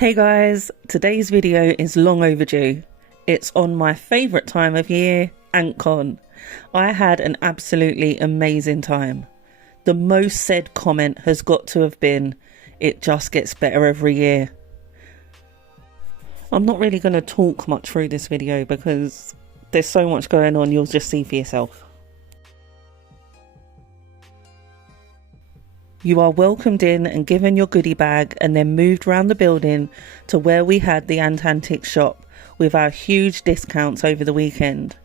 Hey guys, today's video is long overdue. It's on my favourite time of year, Antcon. I had an absolutely amazing time. The most said comment has got to have been, it just gets better every year. I'm not really going to talk much through this video because there's so much going on, you'll just see for yourself. You are welcomed in and given your goodie bag and then moved around the building to where we had the antantics shop with our huge discounts over the weekend.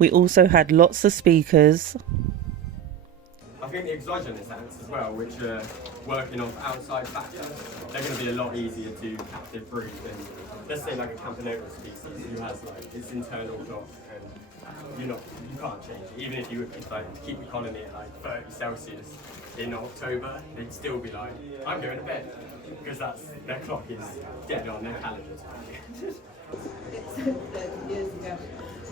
We also had lots of speakers. I think the exogenous ants as well, which are working off outside factors, they're going to be a lot easier to captive breed than, let's say, like a Campanota species who has like its internal clock and you can't change it. Even if you would like to keep the colony at like 30 Celsius in October, they'd still be like, I'm going to bed, because their clock is dead on their calendars. It's 30 years ago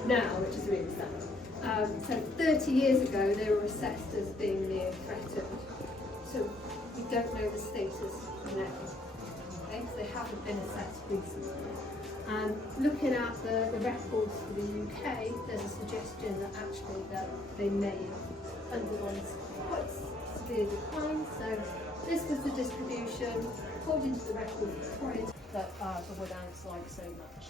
now, which is really sad. So 30 years ago they were assessed as being near threatened. So we don't know the status now. Okay, so they haven't been assessed recently. And looking at the records for the UK, there's a suggestion that actually that they may have undergone quite severe decline. So this was the distribution according to the records prior to that the wood ants like so much.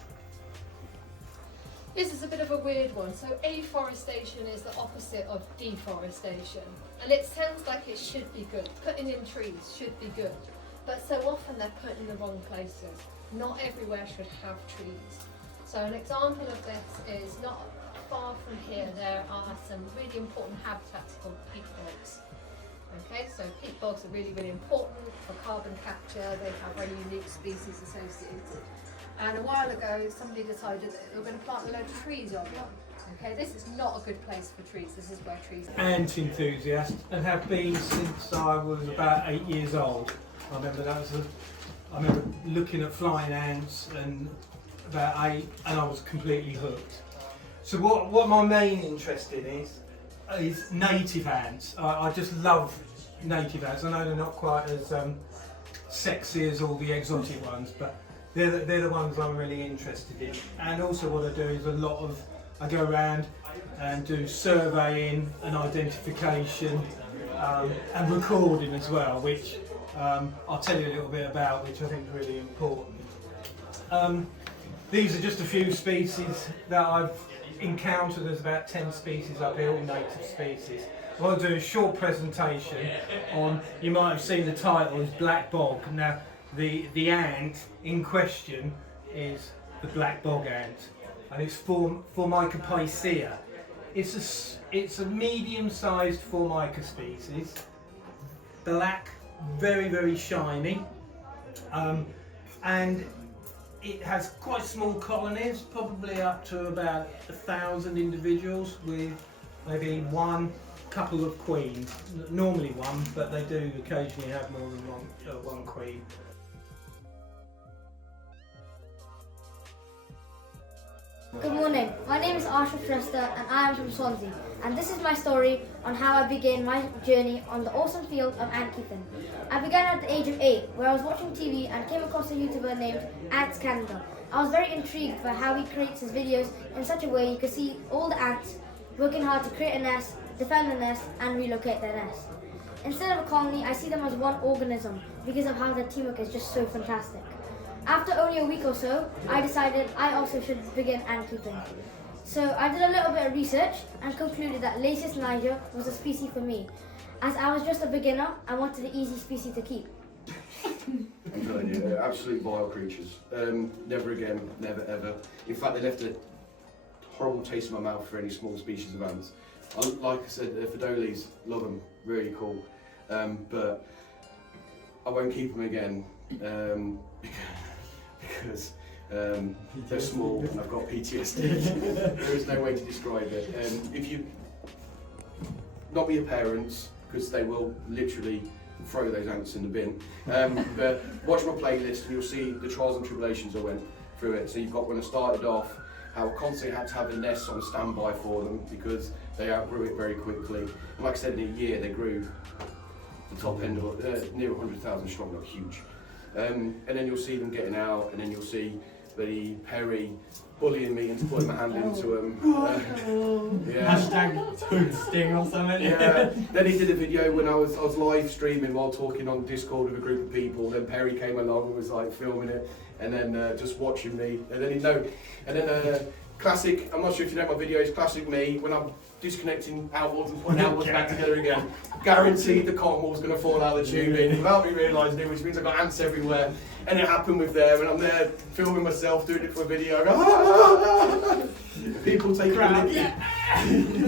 This is a bit of a weird one. So afforestation is the opposite of deforestation. And it sounds like it should be good. Putting in trees should be good. But so often they're put in the wrong places. Not everywhere should have trees. So an example of this is not far from here. There are some really important habitats called peat bogs. Okay, so peat bogs are really, really important for carbon capture. They have very unique species associated. And a while ago, somebody decided that they were going to plant a load of trees on them. Okay, this is not a good place for trees. This is where trees are. Ant enthusiast and have been since I was about 8 years old. I remember I remember looking at flying ants and about 8, and I was completely hooked. So what my main interest in is native ants. I just love native ants. I know they're not quite as sexy as all the exotic ones, but they're the ones I'm really interested in. And also what I do is I go around and do surveying and identification and recording as well, which I'll tell you a little bit about, which I think is really important. These are just a few species that I've encountered. There's about 10 species up here, all native species. I want to do a short presentation on, you might have seen the title is Black Bog. Now the ant in question is the black bog ant, and it's Formica picea. It's a medium-sized Formica species, black, very, very shiny, and it has quite small colonies, probably up to about 1,000 individuals with maybe couple of queens. Normally one, but they do occasionally have more than one queen. Good morning, my name is Ashraf Resta and I am from Swansea, and this is my story on how I began my journey on the awesome field of ant keeping. I began at the age of 8, where I was watching TV and came across a YouTuber named Antcon. I was very intrigued by how he creates his videos in such a way you could see all the ants working hard to create a nest, defend the nest and relocate their nest. Instead of a colony, I see them as one organism because of how their teamwork is just so fantastic. After only a week or so, I decided I also should begin ant keeping. So I did a little bit of research and concluded that Lasius niger was a species for me. As I was just a beginner, I wanted an easy species to keep. I'm telling you, they're absolute vile creatures. Never again, never ever. In fact, they left a horrible taste in my mouth for any small species of ants. Like I said, Fidolis, love them, really cool. But I won't keep them again. Because they're small and I've got PTSD. There is no way to describe it. If you, not be your parents, because they will literally throw those ants in the bin. But watch my playlist and you'll see the trials and tribulations I went through it. So you've got when I started off, how I constantly had to have a nest on standby for them because they outgrew it very quickly. And like I said, in a year they grew the top end of near 100,000 strong, not huge. And then you'll see them getting out, and then you'll see the Perry bullying me into putting my hand into him. Yeah. Hashtag don't sting or something. Yeah. Then he did a video when I was live streaming while talking on Discord with a group of people. Then Perry came along and was like filming it, and then just watching me. And then classic. I'm not sure if you know my videos. Classic me when I'm disconnecting outwards and putting outwards back together again. Guaranteed the cotton wall's going to fall out of the tubing without me realising it, which means I've got ants everywhere. And it happened with them, and I'm there filming myself, doing it for a video. I go, people taking a mickey.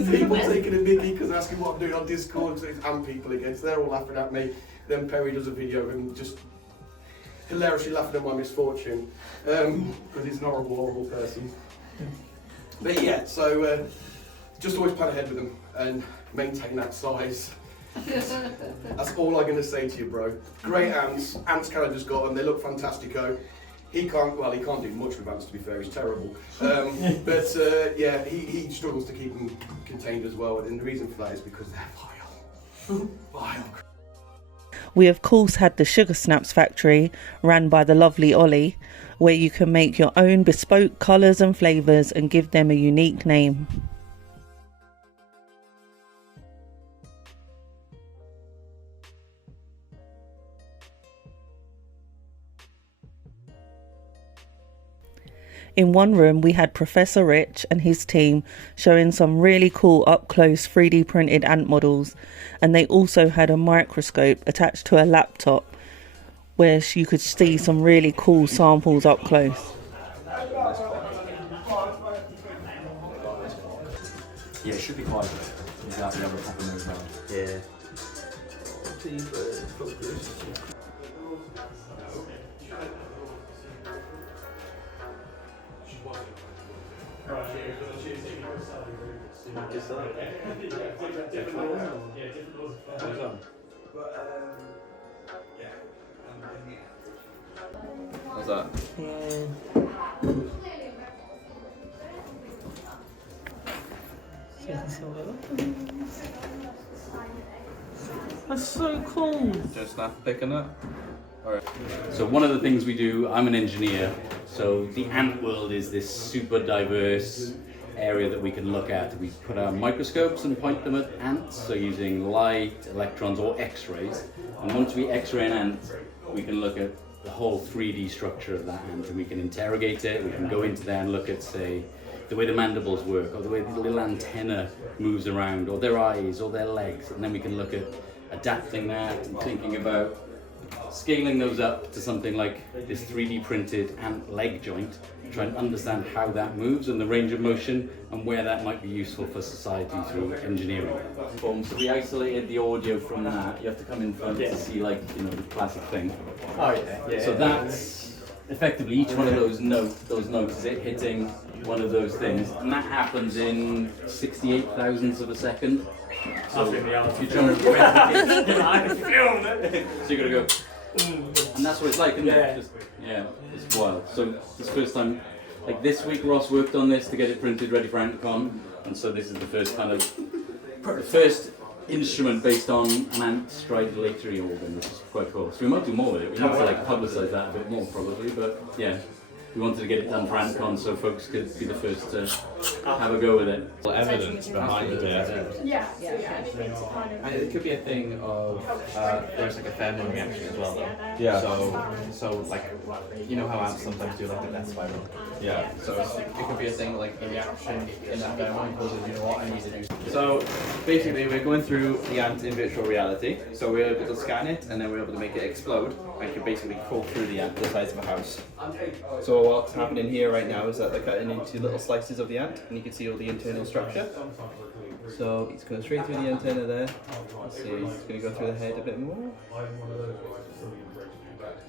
People taking a mickey because they're asking what I'm doing on Discord, because it's ant people again, so they're all laughing at me. Then Perry does a video of him just hilariously laughing at my misfortune, because he's an horrible person. But yeah, so just always plan ahead with them and maintain that size. That's all I'm going to say to you, bro. Great ants. Ants Canada's got them. They look fantastico. He can't do much with ants, to be fair. He's terrible. But yeah, he struggles to keep them contained as well. And the reason for that is because they're vile. Vile. We of course had the Sugar Snaps factory ran by the lovely Ollie, where you can make your own bespoke colours and flavours and give them a unique name. In one room we had Professor Rich and his team showing some really cool up-close 3D printed ant models, and they also had a microscope attached to a laptop where you could see some really cool samples up close. Yeah, it should be quite good. Exactly, have a proper move around. Yeah. What's that? That's so cool. Just that picking it. Alright. So one of the things we do, I'm an engineer, so the ant world is this super diverse area that we can look at. We put our microscopes and point them at ants, so using light, electrons or x-rays. And once we x-ray an ant, we can look at the whole 3D structure of that ant, and we can interrogate it. We can go into there and look at, say, the way the mandibles work, or the way the little antenna moves around, or their eyes, or their legs. And then we can look at adapting that and thinking about scaling those up to something like this 3D printed ant leg joint, try and understand how that moves and the range of motion and where that might be useful for society through engineering. So we isolated the audio from that. You have to come in front to see, like, you know, the classic thing. Oh yeah. So that's effectively each one of those notes is it hitting one of those things, and that happens in 68 thousandths of a second. So if you jump, so you gotta go, and that's what it's like, isn't it? Just, yeah, it's wild. So this first time, like this week, Ross worked on this to get it printed ready for Antcon, and so this is the first instrument based on an ant stridulatory organ, which is quite cool. So we might do more with it. We need to like publicise that a bit more probably, but yeah. We wanted to get it done for Antcon so folks could be the first to have a go with it. Evidence behind it. Yeah. And it could be a thing of there's like a thermal reaction as well, though. Yeah. So like you know how ants sometimes do like the death spiral. Yeah. So it could be a thing like a reaction in that thermal causes you know what I need to do. So basically we're going through the ant in virtual reality. So we're able to scan it and then we're able to make it explode and can basically crawl through the ant the size of a house. So what's happening here right now is that they're cutting into little slices of the ant, and you can see all the internal structure. So it's going straight through the antenna there. Let's see, it's going to go through the head a bit more.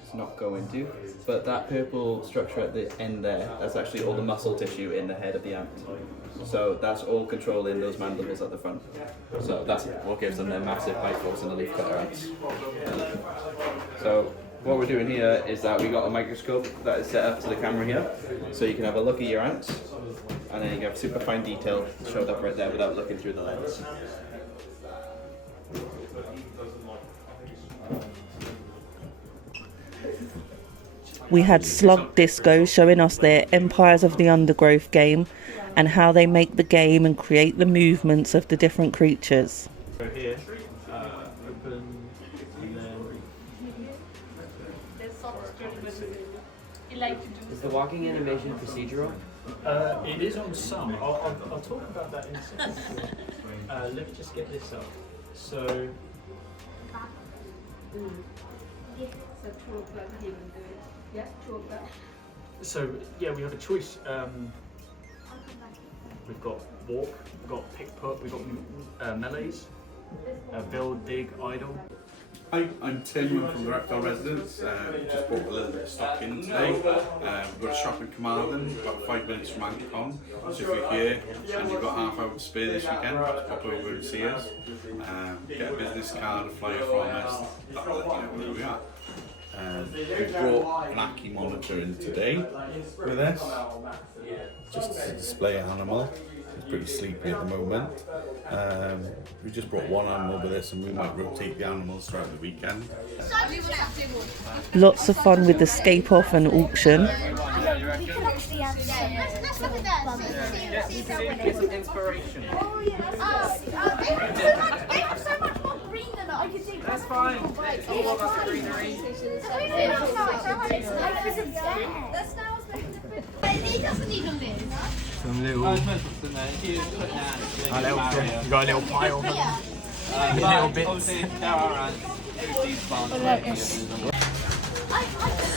It's not going to, but that purple structure at the end there, that's actually all the muscle tissue in the head of the ant. So that's all controlling those mandibles at the front. So that's what gives them their massive bite force in the leafcutter ants. So what we're doing here is that we got a microscope that is set up to the camera here, so you can have a look at your ants, and then you can have super fine detail showed up right there without looking through the lens. We had Slug Disco showing us their Empires of the Undergrowth game and how they make the game and create the movements of the different creatures. Go here, open, and then... Is the walking animation procedural? It is on some. I'll talk about that in a second. Let me just get this up. So... So yeah, we have a choice. We've got walk, we've got pick put, we've got melees, build, dig, idle. Hi, I'm Tim, I'm from the Reptile Residence. Just bought a little bit of stock in today. We've got a shop in Carmarthen, about 5 minutes from Antcon. So if you're here and you've got half hour to spare this weekend, just pop over and see us. Get a business card, a flyer from us, that'll let you know where we are. We brought an Aki monitor in today with us, just to display an animal. It's pretty sleepy at the moment. We just brought one animal with us and we might rotate the animals throughout the weekend. Lots of fun with the scape off and auction. That's fine. It's all about the greenery. He doesn't even move. Some little... You got a little pile. Little bits.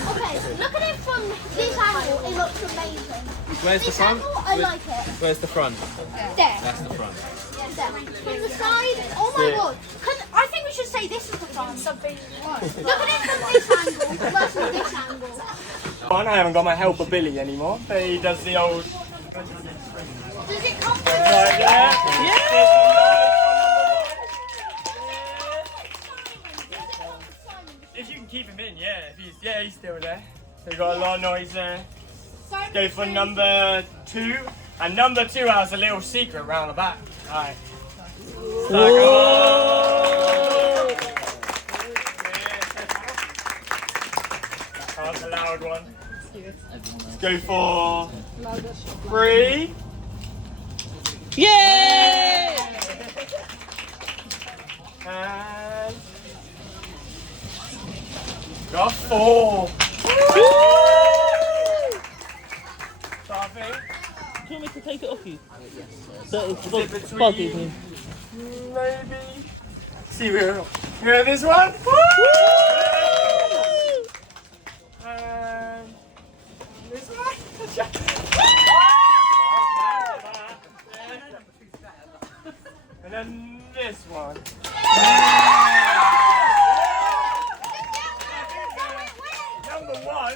Okay, look at it from this angle, it looks amazing. Where's the front? Angle, I like it. Where's the front? There. That's the front. From the side, oh my god. I think we should say this is the front. Look at it from this angle versus this angle. I haven't got my helper Billy anymore, but he does the old... Does it come from Right there. If you can keep him in, yeah. He's still there. So we've got a lot of noise there. Go for number 2. And number 2 has a little secret round the back. Alright. That's a loud one. Let's go for 3. Yay! And got 4. Something. Do you want me to take it off you? So it's between- bugging me. Maybe. See, we're here. This one. And this one. And then this one. Number 1.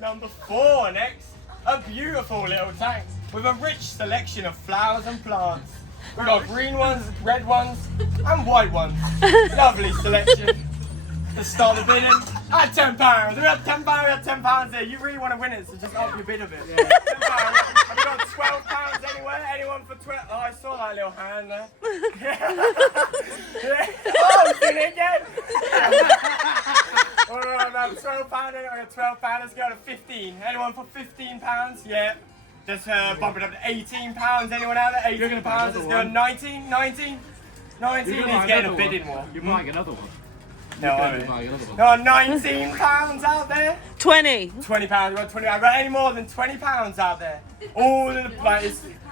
Number 4 next. A beautiful little tank with a rich selection of flowers and plants. We've got green ones, red ones, and white ones. Lovely selection. Let's start the bidding at £10. We got £10, we got £10 there. You really want to win it, so just up your bid a bit. £10. Have we got £12 anywhere? Anyone for 12? Oh, I saw that little hand there. Oh, he's doing it again. Alright, about £12. I got £12. Let's go to 15. Anyone for £15? Yeah. Just bump it up to £18. Anyone out there? £18. Let's go 19. 19. 19. He's getting a bidding war. You're buying another one. No, I mean. No, £19 out there. 20. £20. We got 20. I got any more than £20 out there. All of the like,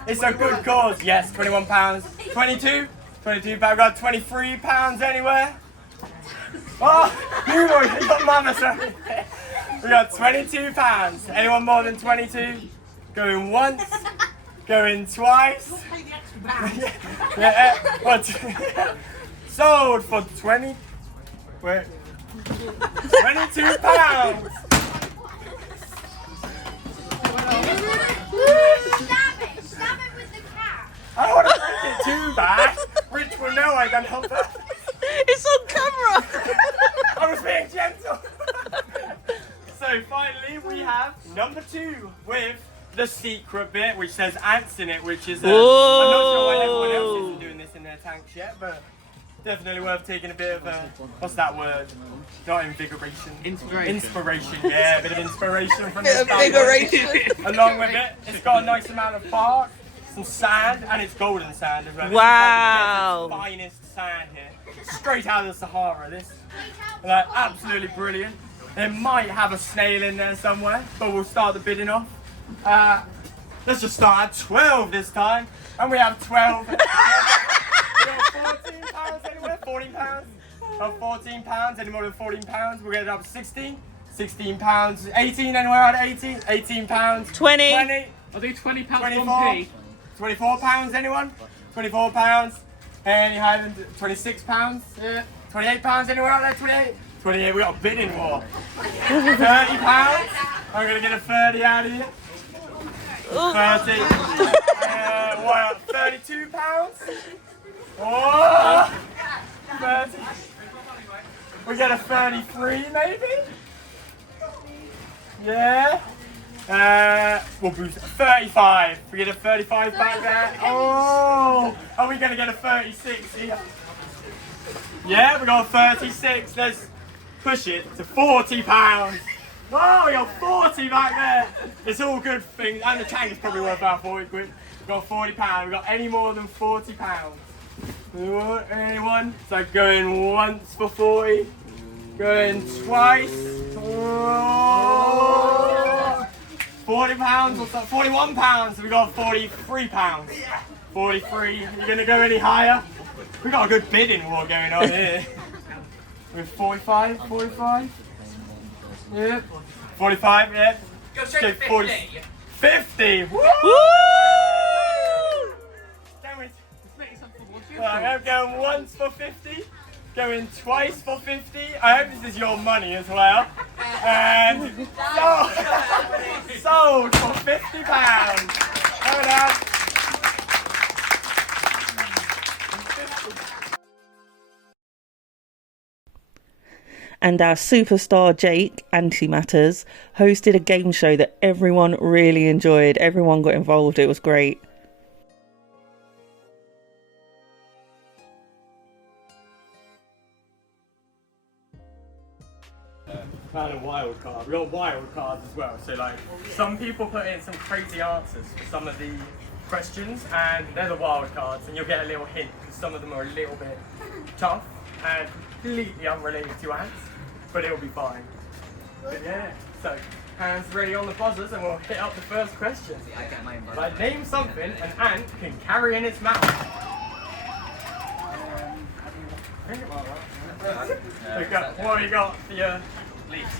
it's a good cause. Yes, £21. 22. 22. But I got £23 anywhere. Oh, you got mama, sorry. We got £22. Anyone more than 22? Going once. Going twice. What? Sold for 20. Wait. £22. Stab it with the cat. I don't want to break it too bad. Rich will know I done on that. It's on camera. I was being gentle. So finally we have number 2 with the secret bit which says ants in it, which is I'm not sure why everyone else isn't doing this in their tanks yet, but definitely worth taking a bit of a, what's that word? Not invigoration. Inspiration. Inspiration, yeah, a bit of inspiration from this invigoration. Along with it, it's got a nice amount of bark, some sand, and it's golden sand as well. Wow. This is like the finest sand here. Straight out of the Sahara, this. Like, absolutely brilliant. It might have a snail in there somewhere, but we'll start the bidding off. Let's just start at 12 this time. And we have 12. We got £14 anywhere, £14. Of £14, any more than £14, we'll get it up to 16. £16, 18 anywhere at 18, £18. 20. I'll do £20 £24. £24 anyone? £24. And you have £26, yeah. £28 anywhere out there, 28? 28, we got a bidding war. £30. I'm gonna get a 30 out of here. 30. What, £32? Oh, 30. We get a 33 maybe? Yeah. We'll boost 35. We get a 35 back there. Oh, are we gonna get a 36 here? Yeah, we got a 36. Let's push it to £40. Oh, we got 40 back there. It's all good things. And the tank is probably worth about 40 quid. We got £40. We got any more than £40? Anyone? So going once for 40. Going twice. Oh. £40 or so, £41. So we got £43. 43. Are you gonna go any higher? We got a good bidding war going on here. With 45, 45. Yep. 45, yep. Go straight to 50. 50! Woo! I'm going once for 50. Going twice for 50. I hope this is your money as well. And sold for £50. Hold on. And our superstar Jake, Antimatters, hosted a game show that everyone really enjoyed. Everyone got involved. It was great. Found a wild card. We got wild cards as well. So like, some people put in some crazy answers for some of the questions, and they're the wild cards, and you'll get a little hint because some of them are a little bit tough and completely unrelated to ants, but it'll be fine. But yeah, so hands ready on the buzzers, and we'll hit up the first question. Like, name something an ant can carry in its mouth. What have you got for your leaves?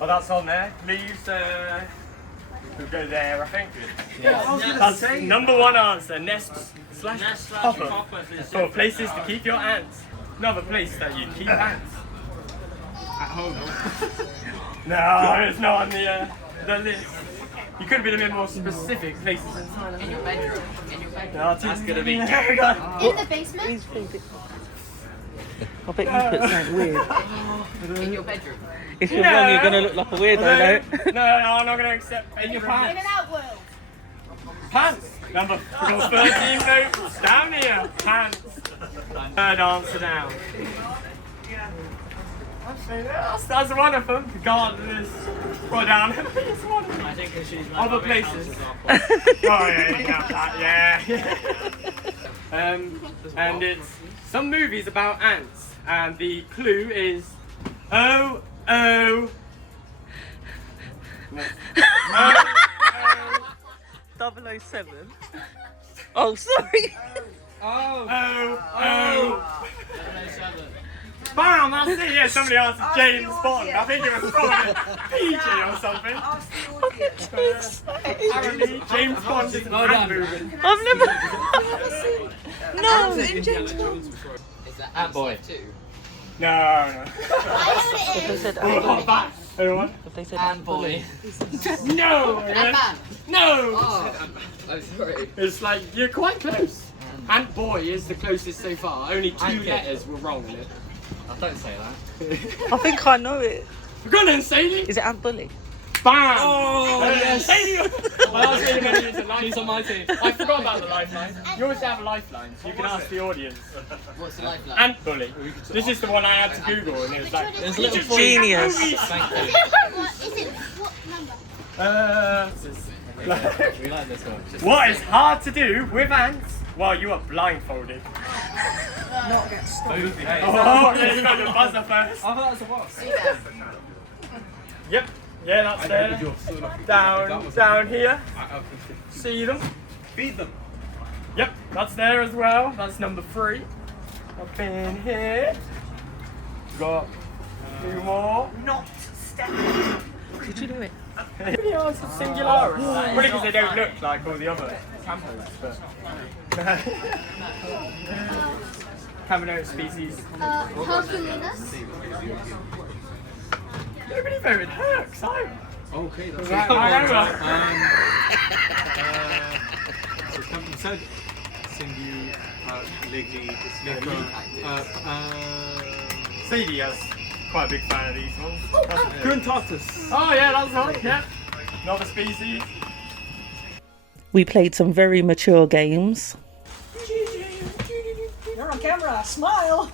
Oh, that's on there. Leaves, we'll go there, I think. Yeah. That's number one answer. Nest slash hopper. For places to keep your ants. Another place that you keep ants. At home. No, it's not on the list. You could have been a bit more specific. Places inside. In your bedroom. In your bedroom. No, That's gonna be. In the basement? I bet you put something weird. In your bedroom. If you're wrong, you're going to look like a weirdo, no, I'm not going to accept. In your pants. In an outworld. Pants. Number 13 votes down here. Pants. Third answer down. That's one of them. Regardless. Well down. It's one of them. I think she's Other places. Oh yeah, you got that. Yeah. And it's some movies about ants, and the clue is 007. Oh, sorry. Bam, that's it. Yeah, somebody answered James Bond. I think it was called PJ or something. Apparently, James Bond is an ant movie. I've never. No. In James Bond. Is that Ant Boy too? No. If they said Hot back. Anyone? If they said Ant Boy. No. Ant-Man. No. Oh, I'm sorry. It's like, you're quite close. Ant Boy is the closest so far. Only two letters were wrong in it. I don't say that. I think I know it. Go on then, Sadie. Is it Ant Bully? Bam! Oh, yes. Sadie! Well, that's really when it's a lifeline. She's on my team. I forgot about the lifeline. You always have a lifeline, so you can ask the audience. What's the lifeline? Ant bully. This is the one I had to Google, and it was like, There's a little Genius. Thank you. What number? We like this one. What is hard to do with ants while you are blindfolded? Not get stuck. Oh, you got your buzzer first. I thought that was a wasp. Yep. Yeah, that's there. Down here. See them? Feed them. Yep, that's there as well. That's number 3. Up in here. Got 2 more. Not step. Did you do it? Pretty hard to singularis. Probably because they don't look like all the other campos, but. Camino species. Harpoonus. Nobody voted Herx either. Okay, that's Right, so something said Singu, Liggy, Sadie has quite a big fan of these ones. Gruntatus. Oh yeah, that's right, yeah. Another species. We played some very mature games. You're on camera, smile!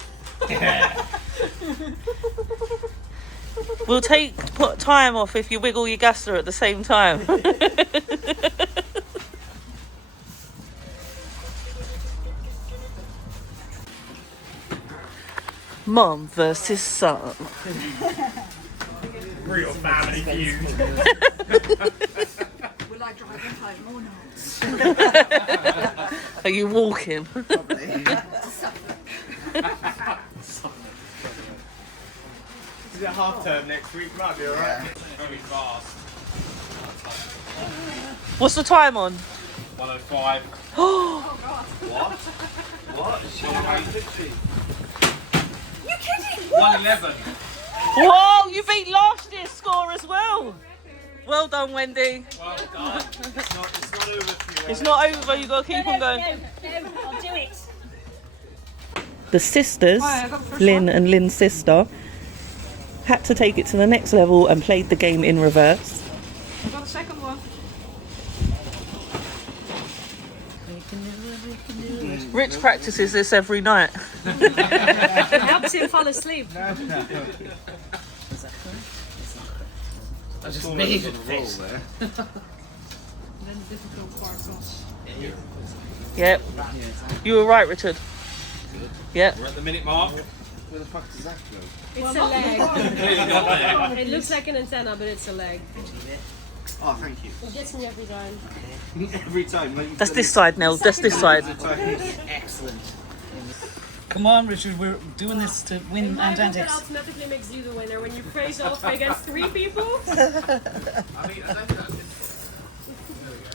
We'll put time off if you wiggle your gaster at the same time. Mom versus son. Real family feud. Will I drive him home or not? Are you walking? Is it half term next week? Might be alright. Very fast. What's the time on? 105. Oh What? What? You kidding? 111. Whoa, you beat last year's score as well. Well done, Wendy. Well done. It's not over for you. It's not over, you gotta keep on going. No, I'll do it. The sisters, Lynn and Lynn's sister, had to take it to the next level and played the game in reverse. I got a second one. Rich practices this every night. It helps him fall asleep. I just made it fit. Then the difficult part was. Yep. You were right, Richard. Yep. We're at the minute mark. Where the fuck does that go? It's a leg. It looks like an antenna, but it's a leg. Oh, thank you. It gets me every time. Every time. Like, That's this side, Nell. That's this side. Excellent. Come on, Richard, we're doing this to win In my book, that antantics. automatically makes you the winner when you face off against 3 people.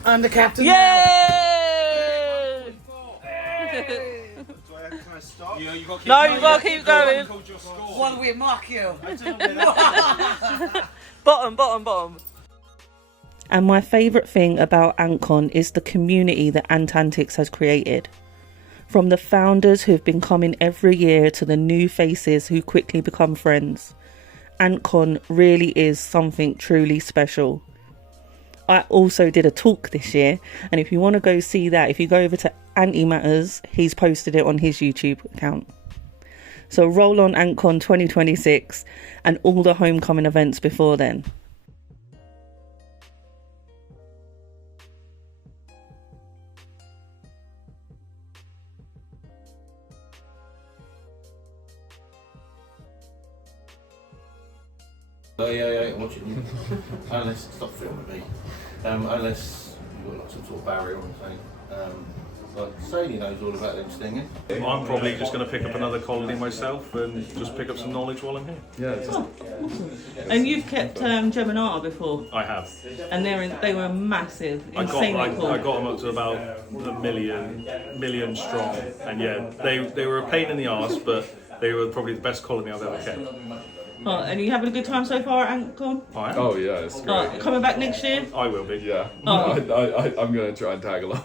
I'm the captain. Yay! Can I stop? You got No, you gotta keep going. While we mock you. Bottom. And my favourite thing about Antcon is the community that Antantics has created. From the founders who've been coming every year to the new faces who quickly become friends. Antcon really is something truly special. I also did a talk this year, and if you want to go see that, if you go over to Antimatters, he's posted it on his YouTube account. So roll on Antcon 2026 and all the homecoming events before then. Yeah, watch it. Unless, stop filming me. Unless you've got like some sort of barrier or something. But Sadie knows all about them stinging. I'm probably just going to pick up another colony myself and just pick up some knowledge while I'm here. Yeah. Oh, awesome. And you've kept Geminata before? I have. And they were massive, I insanely cool. got them up to about a million strong, and yeah, they were a pain in the arse, but they were probably the best colony I've ever kept. Oh, and are you having a good time so far at Antcon? I am. Oh yeah, it's great. Coming back next year? I will be. Yeah. Oh. I'm going to try and tag along.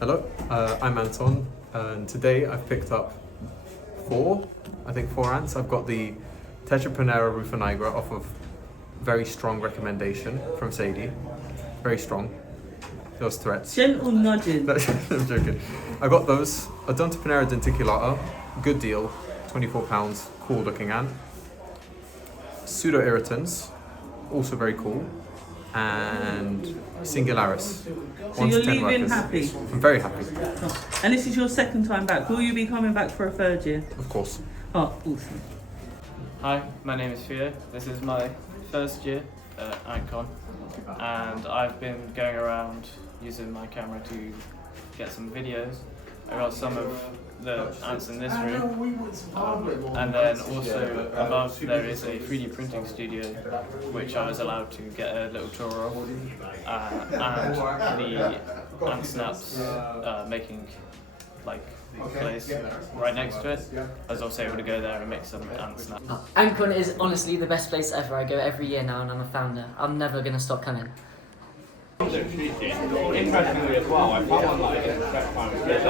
Hello, I'm Anton, and today I've picked up 4 ants. I've got the Tetraponera rufinigra off of very strong recommendation from Sadie. Very strong. those threats. Gentle nudging. I'm joking. I got those. Odontoponera denticulata, good deal, £24, cool looking ant. Pseudo irritans, also very cool. And Singularis. So you're leaving happy? I'm very happy. And this is your second time back. Will you be coming back for a third year? Of course. Oh, awesome. Hi, my name is feud. This is my first year at Antcon, and I've been going around using my camera to get some videos. I got some of the ants in this room, and then also above there is a 3D printing studio which I was allowed to get a little tour of, and the ant snaps making like place right next to it. I was also able to go there and make some ant snaps. Antcon is honestly the best place ever. I go every year now and I'm a founder. I'm never going to stop coming. Interestingly as well, I found one that I didn't expect time. There's a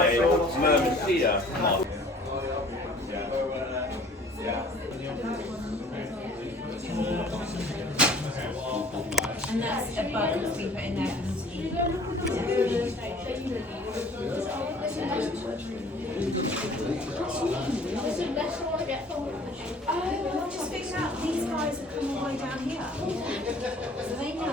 myrmicida mod. And that's a bug that we put in there for them to eat. Oh, I just figured out these guys have come all the way down here. So they know.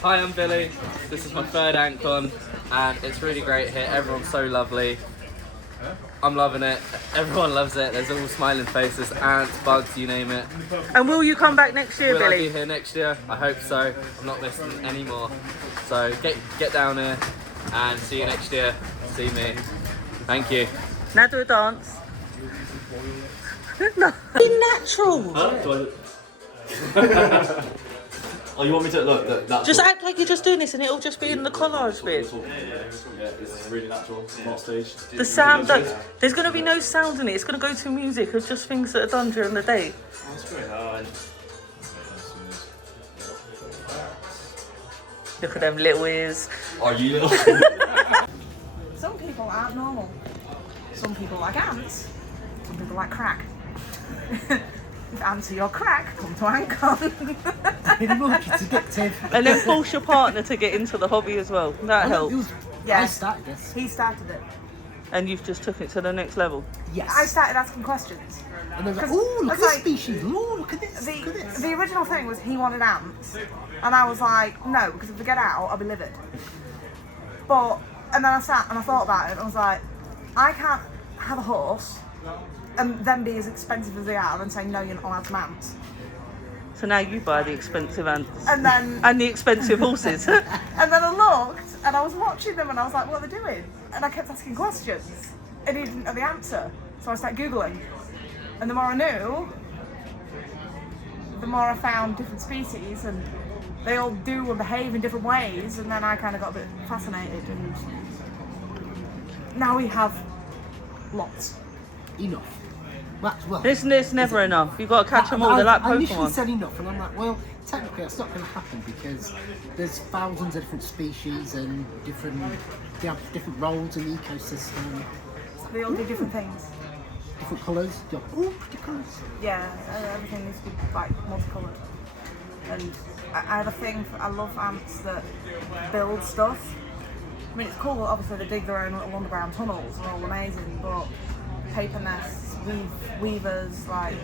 Hi, I'm Billy. This is my third Antcon, and it's really great here. Everyone's so lovely. I'm loving it. Everyone loves it. There's all smiling faces, ants, bugs, you name it. And will you come back next year, Will Billy? I be here next year? I hope so. I'm not missing any more. So get down here and see you next year. See me. Thank you. Now do a dance. No. Be natural. Oh, you want me to look? That's Just act like you're just doing this and it'll just be in the collage bit. Yeah, it's really natural. Not staged. The sound, there's going to be no sound in it. It's going to go to music of just things that are done during the day. That's very hard. Look at them little ears. Are you little? Some people aren't normal. Some people like ants. Some people like crack. If ants are your crack, come to Antcon. Pretty much, it's addictive. And then force your partner to get into the hobby as well. That helps. Yeah, I started this. He started it. And you've just took it to the next level. Yes. I started asking questions. And they were like, 'Cause oh, look it's at this like- species. Oh, look at this. Look at this. The original thing was he wanted ants, and I was like, no, because if they get out, I'll be livid. And then I sat and I thought about it, and I was like, I can't have a horse and then be as expensive as they are and say, no, you're not allowed some ants. So now you buy the expensive ants. And then... And the expensive horses. And then I looked, and I was watching them, and I was like, what are they doing? And I kept asking questions, and he didn't know the answer. So I started Googling. And the more I knew, the more I found different species, and they all do and behave in different ways, and then I kind of got a bit fascinated, and now we have lots. Enough. Well, It's never enough. You've got to catch them all. They're like I initially Pokemon. said enough, and I'm like, well, technically that's not going to happen because there's thousands of different species and they have different roles in the ecosystem. They all do different things. Different colours. Oh, pretty colours. Yeah, everything needs to be like multicoloured. And I have a thing I love ants that build stuff. I mean, it's cool, obviously they dig their own little underground tunnels and all amazing, but paper nests, weavers, like,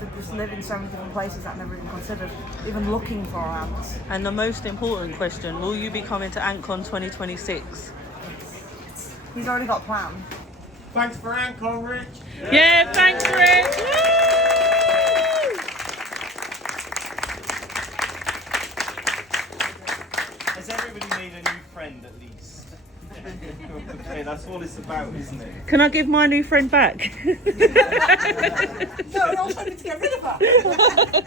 they just live in so many different places that I never even considered, even looking for ants. And the most important question, will you be coming to Antcon 2026? He's already got a plan. Thanks for Antcon, Rich. Yeah, thanks, Rich. Has everybody made a new friend at least? Okay, that's all it's about, isn't it? Can I give my new friend back? No, we're all trying to get rid of her.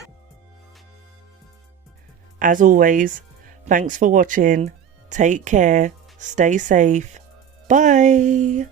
As always, thanks for watching. Take care. Stay safe. Bye.